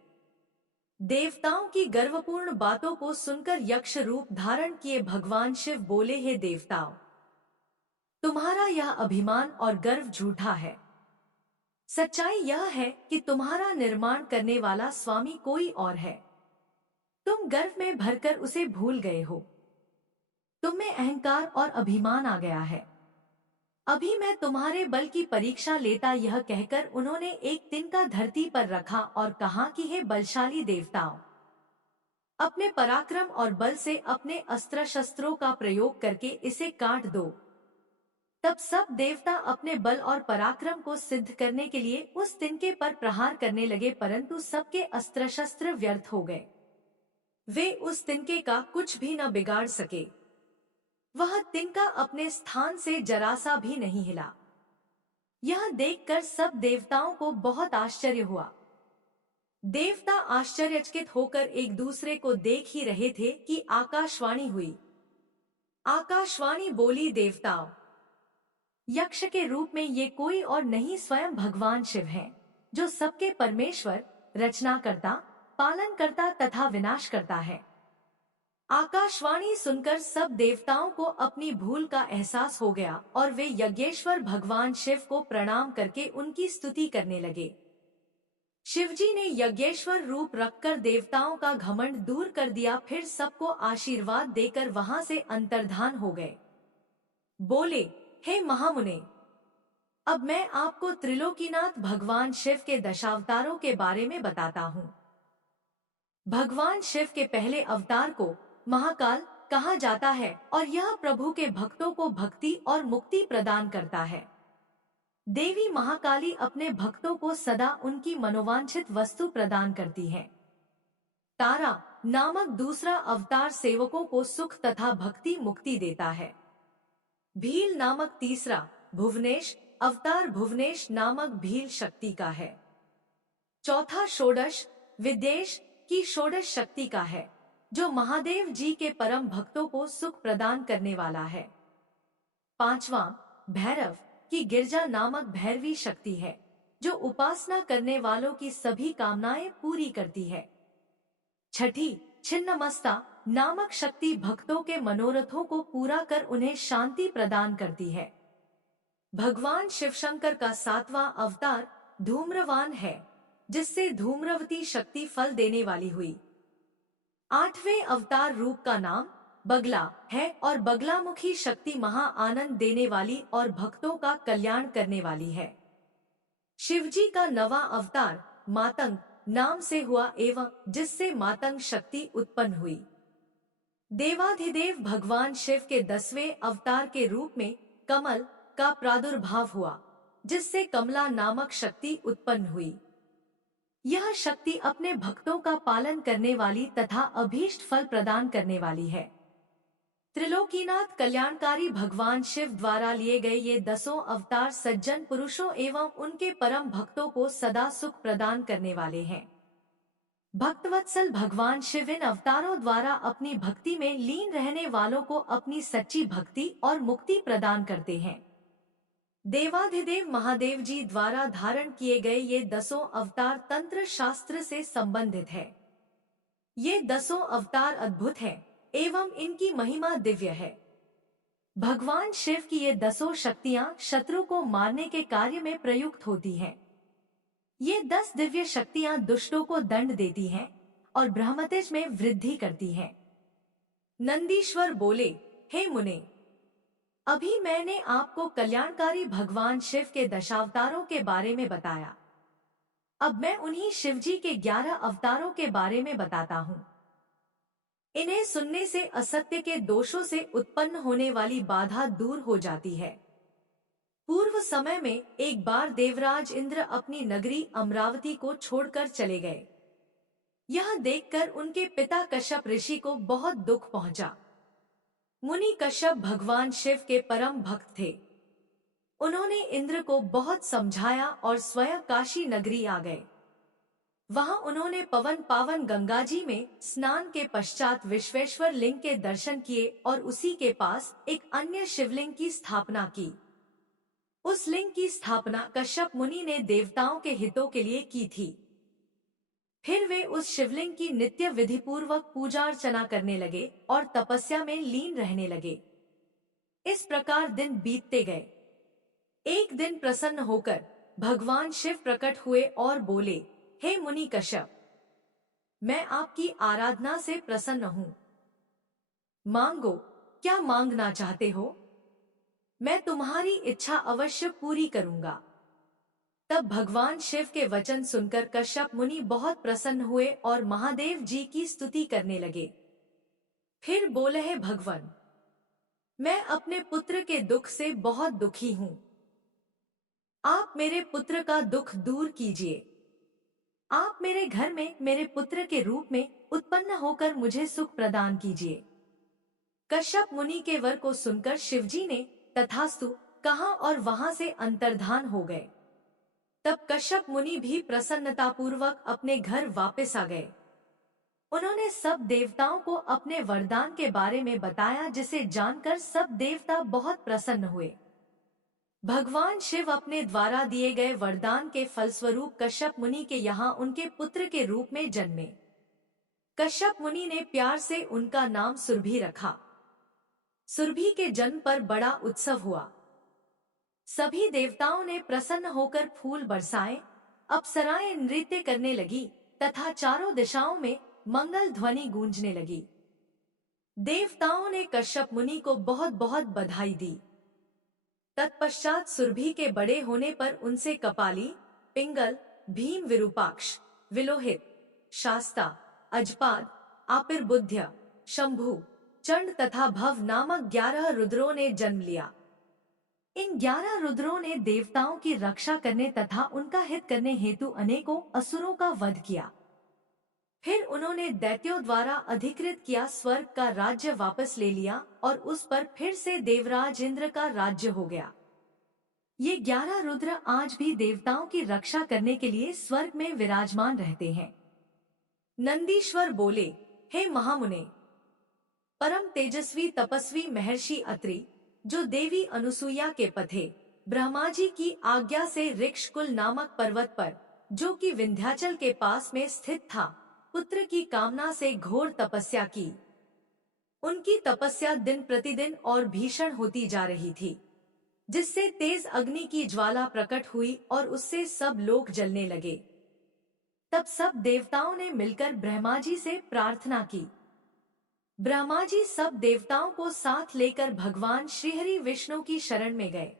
देवताओं की गर्वपूर्ण बातों को सुनकर यक्ष रूप धारण किए भगवान शिव बोले, हे देवताओं, तुम्हारा यह अभिमान और गर्व झूठा है। सच्चाई यह है कि तुम्हारा निर्माण करने वाला स्वामी कोई और है। तुम गर्व में भरकर उसे भूल गए हो। तुम में अहंकार और अभिमान आ गया है। अभी मैं तुम्हारे बल की परीक्षा लेता। यह कहकर उन्होंने एक तिनका धरती पर रखा और कहा कि हे बलशाली देवताओं, अपने पराक्रम और बल से अपने अस्त्र शस्त्रों का प्रयोग करके इसे काट दो। तब सब देवता अपने बल और पराक्रम को सिद्ध करने के लिए उस तिनके पर प्रहार करने लगे, परंतु सबके अस्त्र शस्त्र व्यर्थ हो गए। वे उस तिनके का कुछ भी न बिगाड़ सके। वह तिनका अपने स्थान से जरा सा भी नहीं हिला। यह देखकर सब देवताओं को बहुत आश्चर्य हुआ। देवता आश्चर्यचकित होकर एक दूसरे को देख ही रहे थे कि आकाशवाणी हुई। आकाशवाणी बोली, देवताओं, यक्ष के रूप में ये कोई और नहीं स्वयं भगवान शिव हैं, जो सबके परमेश्वर, रचनाकर्ता, पालनकर्ता तथा विनाशकर्ता है। आकाशवाणी सुनकर सब देवताओं को अपनी भूल का एहसास हो गया और वे यज्ञेश्वर भगवान शिव को प्रणाम करके उनकी स्तुति करने लगे। शिवजी ने यज्ञेश्वर रूप रखकर देवताओं का घमंड दूर कर दिया, फिर सबको आशीर्वाद देकर वहां से अंतर्धान हो गए। बोले, हे महामुने, अब मैं आपको त्रिलोकीनाथ भगवान शिव के दशावतारों के बारे में बताता हूँ। भगवान शिव के पहले अवतार को महाकाल कहा जाता है और यह प्रभु के भक्तों को भक्ति और मुक्ति प्रदान करता है। देवी महाकाली अपने भक्तों को सदा उनकी मनोवांछित वस्तु प्रदान करती है। तारा नामक दूसरा अवतार सेवकों को सुख तथा भक्ति मुक्ति देता है। भील नामक तीसरा भुवनेश अवतार भुवनेश नामक भील शक्ति का है। चौथा षोडश विद्येश की षोडश शक्ति का है, जो महादेव जी के परम भक्तों को सुख प्रदान करने वाला है। पांचवा भैरव की गिरजा नामक भैरवी शक्ति है, जो उपासना करने वालों की सभी कामनाएं पूरी करती है। छठी छिन्नमस्ता नामक शक्ति भक्तों के मनोरथों को पूरा कर उन्हें शांति प्रदान करती है। भगवान शिवशंकर का 7वां अवतार धूम्रवान है, जिससे धूम्रवती शक्ति फल देने वाली हुई। 8वें अवतार रूप का नाम बगला है और बगलामुखी शक्ति महा आनंद देने वाली और भक्तों का कल्याण करने वाली है। शिवजी का 9वां अवतार मातंग नाम से हुआ एवं जिससे मातंग शक्ति उत्पन्न हुई। देवाधिदेव भगवान शिव के 10वें अवतार के रूप में कमल का प्रादुर्भाव हुआ, जिससे कमला नामक शक्ति उत्पन्न हुई। यह शक्ति अपने भक्तों का पालन करने वाली तथा अभीष्ट फल प्रदान करने वाली है। त्रिलोकीनाथ कल्याणकारी भगवान शिव द्वारा लिए गए ये 10 अवतार सज्जन पुरुषों एवं उनके परम भक्तों को सदा सुख प्रदान करने वाले हैं। भक्तवत्सल भगवान शिव इन अवतारों द्वारा अपनी भक्ति में लीन रहने वालों को अपनी सच्ची भक्ति और मुक्ति प्रदान करते हैं। देवाधिदेव महादेव जी द्वारा धारण किए गए ये 10 अवतार तंत्र शास्त्र से संबंधित है। ये 10 अवतार अद्भुत हैं एवं इनकी महिमा दिव्य है। भगवान शिव की ये 10 शक्तियां शत्रु को मारने के कार्य में प्रयुक्त होती हैं। ये 10 दिव्य शक्तियां दुष्टों को दंड देती हैं और ब्रह्मतेज में वृद्धि करती हैं। नंदीश्वर बोले, हे मुने, अभी मैंने आपको कल्याणकारी भगवान शिव के दशावतारों के बारे में बताया। अब मैं उन्हीं शिवजी के 11 अवतारों के बारे में बताता हूँ। इन्हें सुनने से असत्य के दोषों से उत्पन्न होने वाली बाधा दूर हो जाती है। पूर्व समय में एक बार देवराज इंद्र अपनी नगरी अमरावती को छोड़कर चले गए। यह देखकर उनके पिता कश्यप ऋषि को बहुत दुख पहुंचा। मुनि कश्यप भगवान शिव के परम भक्त थे। उन्होंने इंद्र को बहुत समझाया और स्वयं काशी नगरी आ गए। वहां उन्होंने पवन पावन गंगा जी में स्नान के पश्चात विश्वेश्वर लिंग के दर्शन किए और उसी के पास एक अन्य शिवलिंग की स्थापना की। उस लिंग की स्थापना कश्यप मुनि ने देवताओं के हितों के लिए की थी। फिर वे उस शिवलिंग की नित्य विधि पूर्वक पूजा अर्चना करने लगे और तपस्या में लीन रहने लगे। इस प्रकार दिन बीतते गए। एक दिन प्रसन्न होकर भगवान शिव प्रकट हुए और बोले, हे मुनि कश्यप, मैं आपकी आराधना से प्रसन्न हूँ। मांगो, क्या मांगना चाहते हो? मैं तुम्हारी इच्छा अवश्य पूरी करूंगा। तब भगवान शिव के वचन सुनकर कश्यप मुनि बहुत प्रसन्न हुए और महादेव जी की स्तुति करने लगे। फिर बोले, हे भगवान, मैं अपने पुत्र के दुख से बहुत दुखी हूँ। आप मेरे पुत्र का दुख दूर कीजिए। आप मेरे घर में मेरे पुत्र के रूप में उत्पन्न होकर मुझे सुख प्रदान कीजिए। कश्यप मुनि के वर को सुनकर शिवजी ने तथास्तु कहा और वहां से अंतर्धान हो गए। तब कश्यप मुनि भी प्रसन्नतापूर्वक अपने घर वापस आ गए। उन्होंने सब देवताओं को अपने वरदान के बारे में बताया, जिसे जानकर सब देवता बहुत प्रसन्न हुए। भगवान शिव अपने द्वारा दिए गए वरदान के फलस्वरूप कश्यप मुनि के यहाँ उनके पुत्र के रूप में जन्मे। कश्यप मुनि ने प्यार से उनका नाम सुरभि रखा। सुरभि के जन्म पर बड़ा उत्सव हुआ। सभी देवताओं ने प्रसन्न होकर फूल बरसाए, अप्सराएं नृत्य करने लगी तथा चारों दिशाओं में मंगल ध्वनि गूंजने लगी। देवताओं ने कश्यप मुनि को बहुत बहुत बधाई दी। तत्पश्चात सुरभि के बड़े होने पर उनसे कपाली, पिंगल, भीम विरूपाक्ष, विलोहित, शास्ता, अजपाद, आपिर्बुद्ध्य, शंभु, चंड तथा भव नामक 11 रुद्रों ने जन्म लिया। इन 11 रुद्रों ने देवताओं की रक्षा करने तथा उनका हित करने हेतु अनेकों असुरों का वध किया। फिर उन्होंने दैत्यों द्वारा अधिकृत किया स्वर्ग का राज्य वापस ले लिया और उस पर फिर से देवराज इंद्र का राज्य हो गया। ये 11 रुद्र आज भी देवताओं की रक्षा करने के लिए स्वर्ग में विराजमान रहते हैं। नंदीश्वर बोले, हे महामुने, परम तेजस्वी तपस्वी महर्षि अत्रि, जो देवी अनुसुईया के पथे ब्रह्मा जी की आज्ञा से ऋक्षकुल नामक पर्वत पर, जो कि विंध्याचल के पास में स्थित था, पुत्र की कामना से घोर तपस्या की। उनकी तपस्या दिन प्रतिदिन और भीषण होती जा रही थी। जिससे तेज अग्नि की ज्वाला प्रकट हुई और उससे सब लोग जलने लगे। तब सब देवताओं ने मिलकर ब्रह्मा जी से प्रार्थना की। ब्रह्मा जी सब देवताओं को साथ लेकर भगवान श्रीहरि विष्णु की शरण में गए।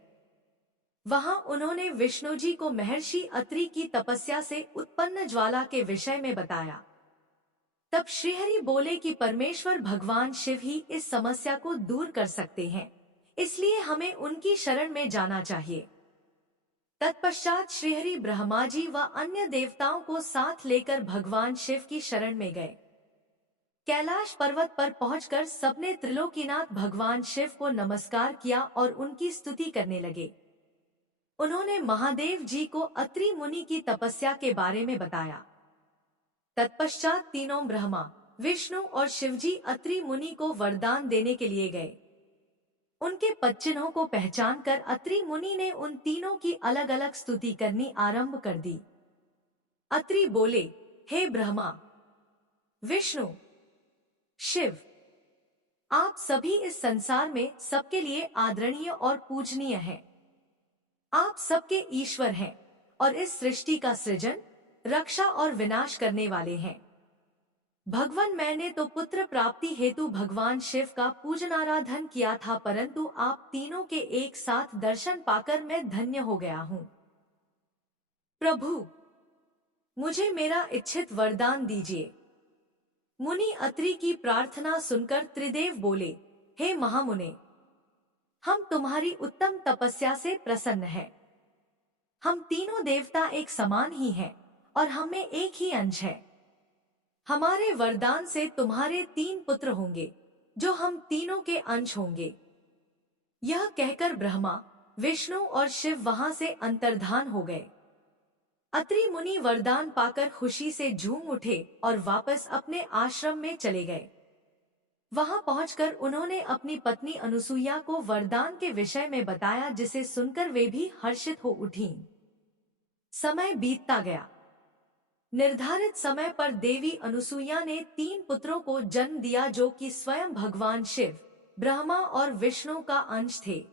वहां उन्होंने विष्णु जी को महर्षि अत्रि की तपस्या से उत्पन्न ज्वाला के विषय में बताया। तब श्रीहरि बोले कि परमेश्वर भगवान शिव ही इस समस्या को दूर कर सकते हैं, इसलिए हमें उनकी शरण में जाना चाहिए। तत्पश्चात श्रीहरि ब्रह्मा जी व अन्य देवताओं को साथ लेकर भगवान शिव की शरण में गए। कैलाश पर्वत पर पहुंचकर सबने त्रिलोकीनाथ भगवान शिव को नमस्कार किया और उनकी स्तुति करने लगे। उन्होंने महादेव जी को अत्रि मुनि की तपस्या के बारे में बताया। तत्पश्चात तीनों ब्रह्मा, विष्णु और शिवजी अत्रि मुनि को वरदान देने के लिए गए। उनके पदचिन्हों को पहचान कर अत्रि मुनि ने उन तीनों की अलग अलग स्तुति करनी आरंभ कर दी। अत्रि बोले, हे ब्रह्मा, विष्णु, शिव, आप सभी इस संसार में सबके लिए आदरणीय और पूजनीय हैं। आप सबके ईश्वर हैं और इस सृष्टि का सृजन, रक्षा और विनाश करने वाले हैं। भगवान, मैंने तो पुत्र प्राप्ति हेतु भगवान शिव का पूजनाराधन किया था, परंतु आप तीनों के एक साथ दर्शन पाकर मैं धन्य हो गया हूँ। प्रभु, मुझे मेरा इच्छित वरदान दीजिए। मुनि अत्रि की प्रार्थना सुनकर त्रिदेव बोले, हे महामुने, हम तुम्हारी उत्तम तपस्या से प्रसन्न हैं। हम तीनों देवता एक समान ही हैं और हमें एक ही अंश है। हमारे वरदान से तुम्हारे 3 पुत्र होंगे, जो हम तीनों के अंश होंगे। यह कहकर ब्रह्मा, विष्णु और शिव वहां से अंतर्धान हो गए। अत्रि मुनि वरदान पाकर खुशी से झूम उठे और वापस अपने आश्रम में चले गए। वहां पहुंचकर उन्होंने अपनी पत्नी अनुसुईया को वरदान के विषय में बताया, जिसे सुनकर वे भी हर्षित हो उठीं। समय बीतता गया। निर्धारित समय पर देवी अनुसुईया ने 3 पुत्रों को जन्म दिया, जो कि स्वयं भगवान शिव, ब्रह्मा और विष्णु का अंश थे।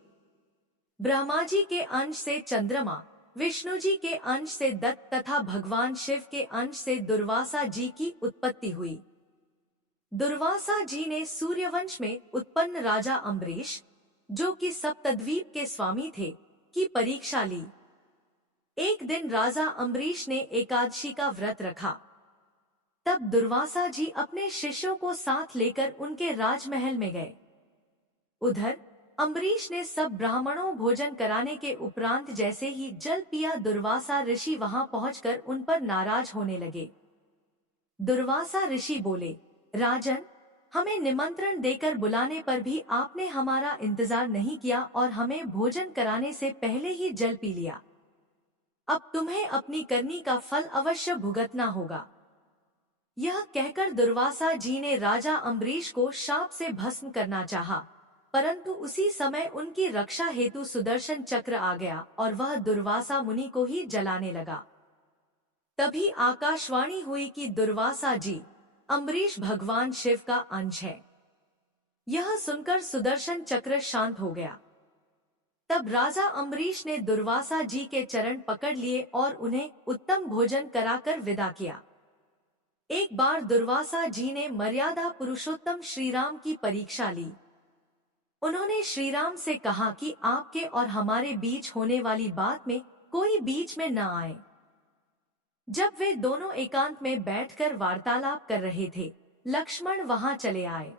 ब्रह्मा जी के अंश से चंद्रमा, विष्णु जी के अंश से दत्त तथा भगवान शिव के अंश से दुर्वासा जी की उत्पत्ति हुई। दुर्वासा जी ने सूर्यवंश में उत्पन्न राजा अम्बरीश, जो कि सप्तद्वीप के स्वामी थे, की परीक्षा ली। एक दिन राजा अम्बरीश ने एकादशी का व्रत रखा। तब दुर्वासा जी अपने शिष्यों को साथ लेकर उनके राजमहल में गए। उधर अम्बरीश ने सब ब्राह्मणों भोजन कराने के उपरांत जैसे ही जल पिया, दुर्वासा ऋषि वहां पहुंचकर उन पर नाराज होने लगे। दुर्वासा ऋषि बोले, राजन, हमें निमंत्रण देकर बुलाने पर भी आपने हमारा इंतजार नहीं किया और हमें भोजन कराने से पहले ही जल पी लिया। अब तुम्हें अपनी करनी का फल अवश्य भुगतना होगा। यह कहकर दुर्वासा जी ने राजा अम्बरीश को शाप से भस्म करना चाहा, परंतु उसी समय उनकी रक्षा हेतु सुदर्शन चक्र आ गया और वह दुर्वासा मुनि को ही जलाने लगा। तभी आकाशवाणी हुई कि दुर्वासा जी, अम्बरीश भगवान शिव का अंश है। यह सुनकर सुदर्शन चक्र शांत हो गया। तब राजा अम्बरीश ने दुर्वासा जी के चरण पकड़ लिए और उन्हें उत्तम भोजन कराकर विदा किया। एक बार दुर्वासा जी ने मर्यादा पुरुषोत्तम श्रीराम की परीक्षा ली। उन्होंने श्रीराम से कहा कि आपके और हमारे बीच होने वाली बात में कोई बीच में न आए। जब वे दोनों एकांत में बैठकर वार्तालाप कर रहे थे, लक्ष्मण वहां चले आए।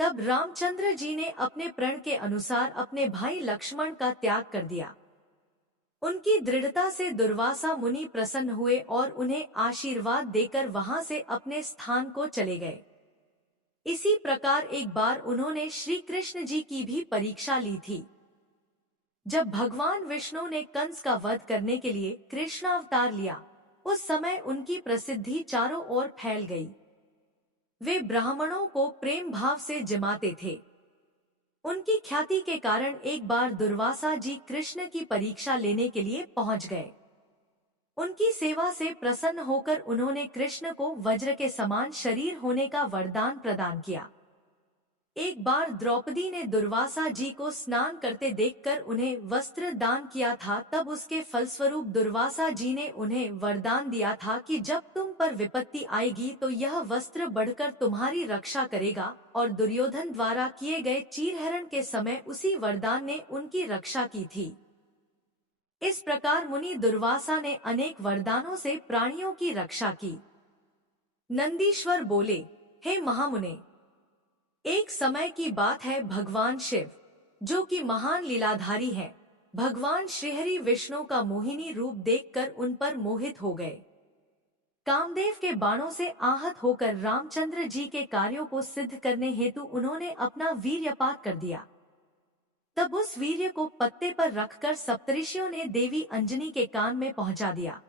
तब रामचंद्र जी ने अपने प्रण के अनुसार अपने भाई लक्ष्मण का त्याग कर दिया। उनकी दृढ़ता से दुर्वासा मुनि प्रसन्न हुए और उन्हें आशीर्वाद देकर वहां से अपने स्थान को चले गए। इसी प्रकार एक बार उन्होंने श्री कृष्ण जी की भी परीक्षा ली थी। जब भगवान विष्णु ने कंस का वध करने के लिए कृष्णावतार लिया, उस समय उनकी प्रसिद्धि चारों ओर फैल गई। वे ब्राह्मणों को प्रेम भाव से जिमाते थे। उनकी ख्याति के कारण एक बार दुर्वासा जी कृष्ण की परीक्षा लेने के लिए पहुंच गए। उनकी सेवा से प्रसन्न होकर उन्होंने कृष्ण को वज्र के समान शरीर होने का वरदान प्रदान किया। एक बार द्रौपदी ने दुर्वासा जी को स्नान करते देखकर उन्हें वस्त्र दान किया था। तब उसके फलस्वरूप दुर्वासा जी ने उन्हें वरदान दिया था कि जब तुम पर विपत्ति आएगी तो यह वस्त्र बढ़कर तुम्हारी रक्षा करेगा, और दुर्योधन द्वारा किए गए चीरहरण के समय उसी वरदान ने उनकी रक्षा की थी। इस प्रकार मुनि दुर्वासा ने अनेक वरदानों से प्राणियों की रक्षा की। नंदीश्वर बोले, हे महामुने, एक समय की बात है, भगवान शिव, जो कि महान लीलाधारी हैं, भगवान श्रीहरि विष्णु का मोहिनी रूप देखकर उन पर मोहित हो गए। कामदेव के बाणों से आहत होकर रामचंद्र जी के कार्यों को सिद्ध करने हेतु उन्होंने अपना वीर्यपात कर दिया। तब उस वीर्य को पत्ते पर रखकर सप्तऋषियों ने देवी अंजनी के कान में पहुंचा दिया।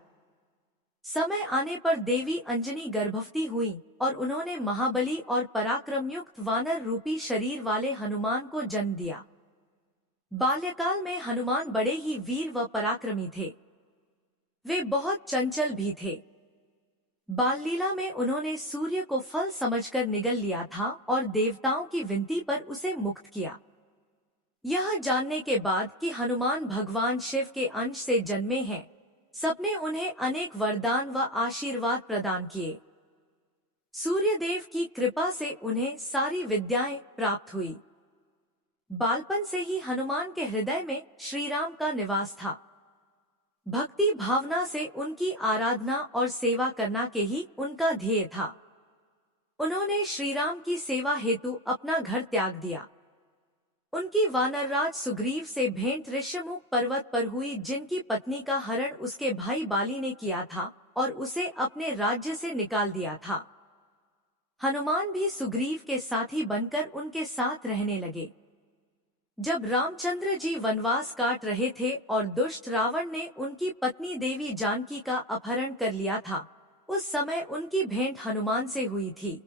समय आने पर देवी अंजनी गर्भवती हुई और उन्होंने महाबली और पराक्रमयुक्त वानर रूपी शरीर वाले हनुमान को जन्म दिया। बाल्यकाल में हनुमान बड़े ही वीर व पराक्रमी थे। वे बहुत चंचल भी थे। बाल लीला में उन्होंने सूर्य को फल समझकर निगल लिया था और देवताओं की विनती पर उसे मुक्त किया। यह जानने के बाद कि हनुमान भगवान शिव के अंश से जन्मे हैं, सबने उन्हें अनेक वरदान व आशीर्वाद प्रदान किए। सूर्यदेव की कृपा से उन्हें सारी विद्याएं प्राप्त हुई। बालपन से ही हनुमान के हृदय में श्री राम का निवास था। भक्ति भावना से उनकी आराधना और सेवा करना के ही उनका ध्येय था। उन्होंने श्री राम की सेवा हेतु अपना घर त्याग दिया। उनकी वानरराज सुग्रीव से भेंट ऋष्यमुख पर्वत पर हुई, जिनकी पत्नी का हरण उसके भाई बाली ने किया था और उसे अपने राज्य से निकाल दिया था। हनुमान भी सुग्रीव के साथी बनकर उनके साथ रहने लगे। जब रामचंद्र जी वनवास काट रहे थे और दुष्ट रावण ने उनकी पत्नी देवी जानकी का अपहरण कर लिया था, उस समय उनकी भेंट हनुमान से हुई थी।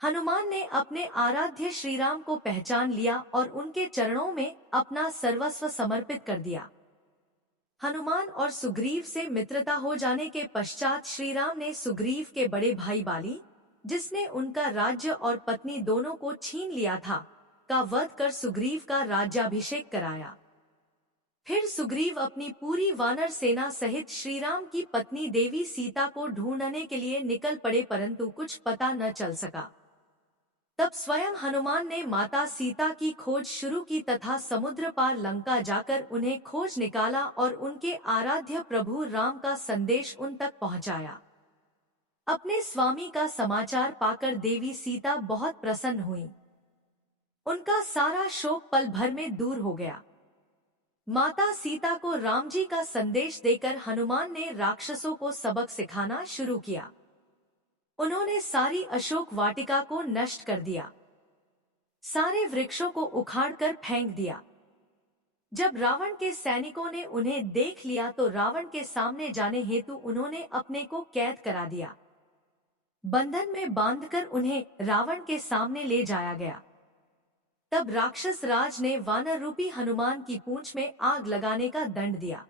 हनुमान ने अपने आराध्य श्री राम को पहचान लिया और उनके चरणों में अपना सर्वस्व समर्पित कर दिया। हनुमान और सुग्रीव से मित्रता हो जाने के पश्चात श्री राम ने सुग्रीव के बड़े भाई बाली, जिसने उनका राज्य और पत्नी दोनों को छीन लिया था, का वध कर सुग्रीव का राज्याभिषेक कराया। फिर सुग्रीव अपनी पूरी वानर सेना सहित श्री राम की पत्नी देवी सीता को ढूंढने के लिए निकल पड़े, परंतु कुछ पता न चल सका। तब स्वयं हनुमान ने माता सीता की खोज शुरू की तथा समुद्र पार लंका जाकर उन्हें खोज निकाला और उनके आराध्य प्रभु राम का संदेश उन तक पहुंचाया। अपने स्वामी का समाचार पाकर देवी सीता बहुत प्रसन्न हुई। उनका सारा शोक पल भर में दूर हो गया। माता सीता को राम जी का संदेश देकर हनुमान ने राक्षसों को सबक सिखाना शुरू किया। उन्होंने सारी अशोक वाटिका को नष्ट कर दिया, सारे वृक्षों को उखाड़कर फेंक दिया। जब रावण के सैनिकों ने उन्हें देख लिया तो रावण के सामने जाने हेतु उन्होंने अपने को कैद करा दिया। बंधन में बांधकर उन्हें रावण के सामने ले जाया गया। तब राक्षस राज ने वानर रूपी हनुमान की पूंछ में आग लगाने का दंड दिया।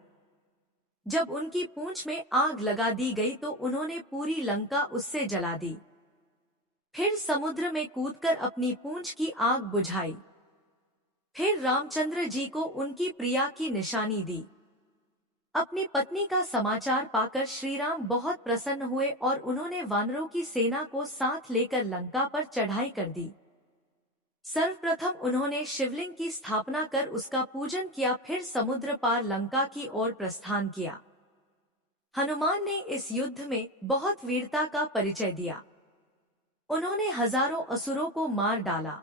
जब उनकी पूंछ में आग लगा दी गई तो उन्होंने पूरी लंका उससे जला दी। फिर समुद्र में कूदकर अपनी पूंछ की आग बुझाई। फिर रामचंद्र जी को उनकी प्रिया की निशानी दी। अपनी पत्नी का समाचार पाकर श्री राम बहुत प्रसन्न हुए और उन्होंने वानरों की सेना को साथ लेकर लंका पर चढ़ाई कर दी। सर्वप्रथम उन्होंने शिवलिंग की स्थापना कर उसका पूजन किया, फिर समुद्र पार लंका की ओर प्रस्थान किया। हनुमान ने इस युद्ध में बहुत वीरता का परिचय दिया। उन्होंने हजारों असुरों को मार डाला।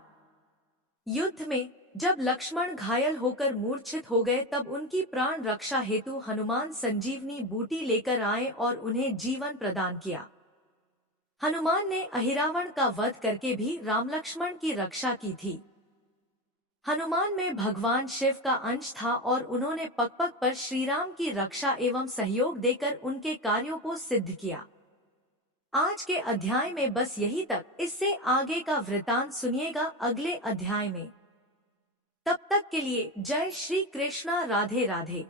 युद्ध में जब लक्ष्मण घायल होकर मूर्छित हो गए तब उनकी प्राण रक्षा हेतु हनुमान संजीवनी बूटी लेकर आए और उन्हें जीवन प्रदान किया। हनुमान ने अहिरावण का वध करके भी राम लक्ष्मण की रक्षा की थी। हनुमान में भगवान शिव का अंश था और उन्होंने पग पग पर श्री राम की रक्षा एवं सहयोग देकर उनके कार्यों को सिद्ध किया। आज के अध्याय में बस यही तक। इससे आगे का वृतांत सुनिएगा अगले अध्याय में। तब तक के लिए जय श्री कृष्णा, राधे राधे।